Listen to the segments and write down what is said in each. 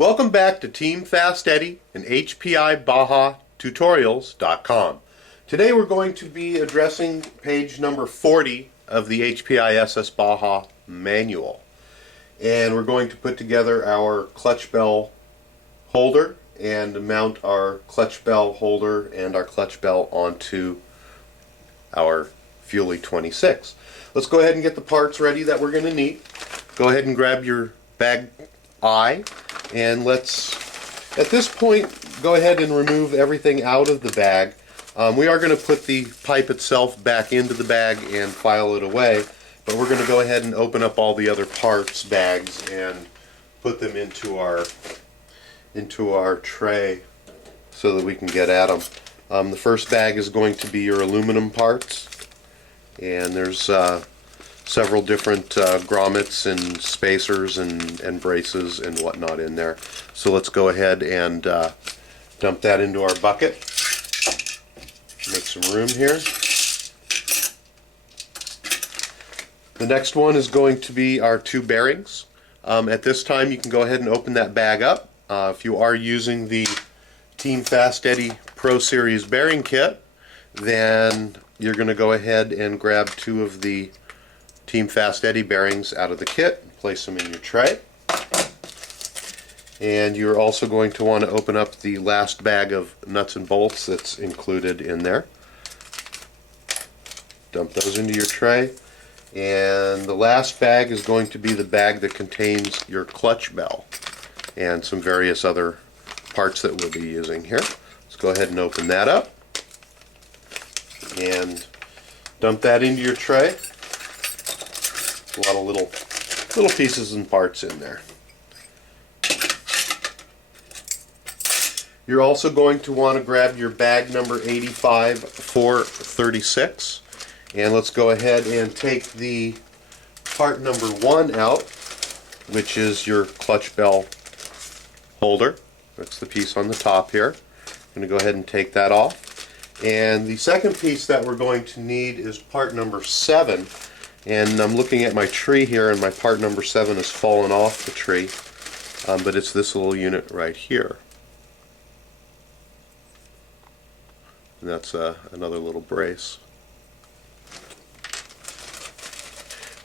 Welcome back to Team Fast Eddy and HPI Baja Tutorials.com. Today we're going to be addressing page number 40 of the HPI SS Baja manual. And we're going to put together our clutch bell holder and mount our clutch bell holder and our clutch bell onto our Fuelie 26. Let's go ahead and get the parts ready that we're going to need. Go ahead and grab your bag eye, and let's, at this point, go ahead and remove everything out of the bag. We are going to put the pipe itself back into the bag and file it away, but we're going to go ahead and open up all the other parts bags and put them into our tray so that we can get at them. The first bag is going to be your aluminum parts, and there's several different grommets and spacers and braces and whatnot in there. So let's go ahead and dump that into our bucket. Make some room here. The next one is going to be our two bearings. At this time you can go ahead and open that bag up. If you are using the Team Fast Eddy Pro Series bearing kit, then you're going to go ahead and grab two of the Team Fast Eddy bearings out of the kit and place them in your tray. And you're also going to want to open up the last bag of nuts and bolts that's included in there. Dump those into your tray. And the last bag is going to be the bag that contains your clutch bell and some various other parts that we'll be using here. Let's go ahead and open that up and dump that into your tray. A lot of little pieces and parts in there. You're also going to want to grab your bag number 85436, and let's go ahead and take the part number 1 out, which is your clutch bell holder. That's the piece on the top here. I'm going to go ahead and take that off. And the second piece that we're going to need is part number 7. And I'm looking at my tree here, and my part number 7 has fallen off the tree, but it's this little unit right here. And that's another little brace.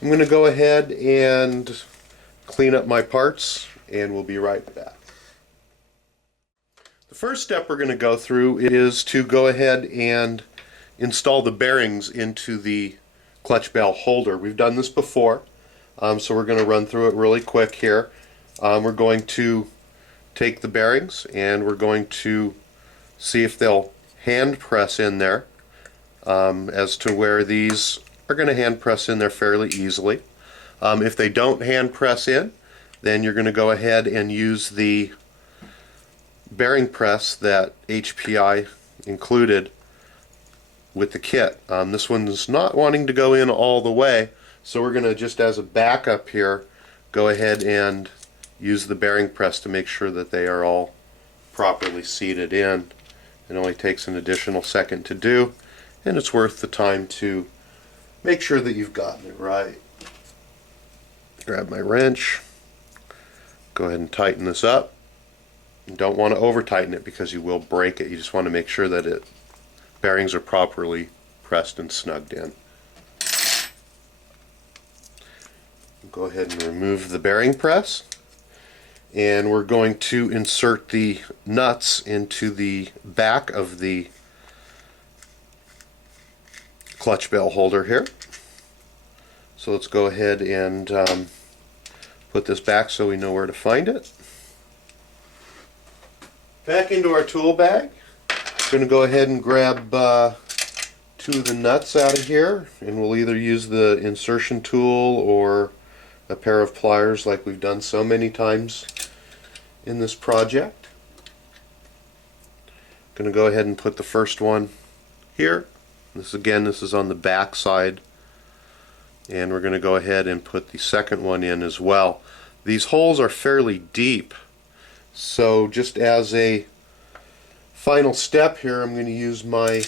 I'm going to go ahead and clean up my parts, and we'll be right back. The first step we're going to go through is to go ahead and install the bearings into the clutch bell holder. We've done this before, so we're going to run through it really quick here. We're going to take the bearings and we're going to see if they'll hand press in there, as to where these are going to hand press in there fairly easily. If they don't hand press in, then you're going to go ahead and use the bearing press that HPI included with the kit. This one's not wanting to go in all the way, so we're going to, just as a backup here, go ahead and use the bearing press to make sure that they are all properly seated in. It only takes an additional second to do, and it's worth the time to make sure that you've gotten it right. Grab my wrench, go ahead and tighten this up. You don't want to over tighten it because you will break it. You just want to make sure that bearings are properly pressed and snugged in. Go ahead and remove the bearing press, and we're going to insert the nuts into the back of the clutch bell holder here. So let's go ahead and put this back so we know where to find it. Back into our tool bag. I'm going to go ahead and grab two of the nuts out of here, and we'll either use the insertion tool or a pair of pliers like we've done so many times in this project. I'm going to go ahead and put the first one here. This is on the back side, and we're going to go ahead and put the second one in as well. These holes are fairly deep, so just as a final step here, I'm going to use my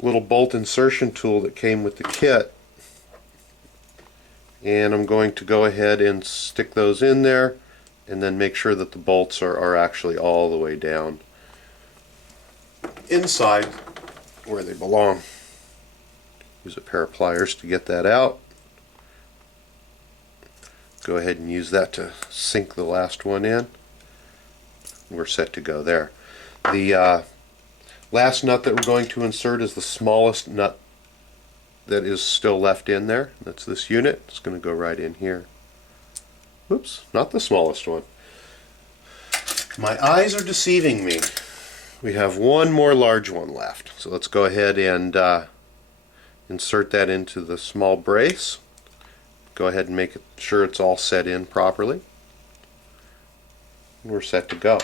little bolt insertion tool that came with the kit and I'm going to go ahead and stick those in there, and then make sure that the bolts are actually all the way down inside where they belong. Use a pair of pliers to get that out. Go ahead and use that to sink the last one in. We're set to go there. The last nut that we're going to insert is the smallest nut that is still left in there. That's this unit. It's going to go right in here. Oops, not the smallest one. My eyes are deceiving me. We have one more large one left. So let's go ahead and insert that into the small brace. Go ahead and make sure it's all set in properly. We're set to go.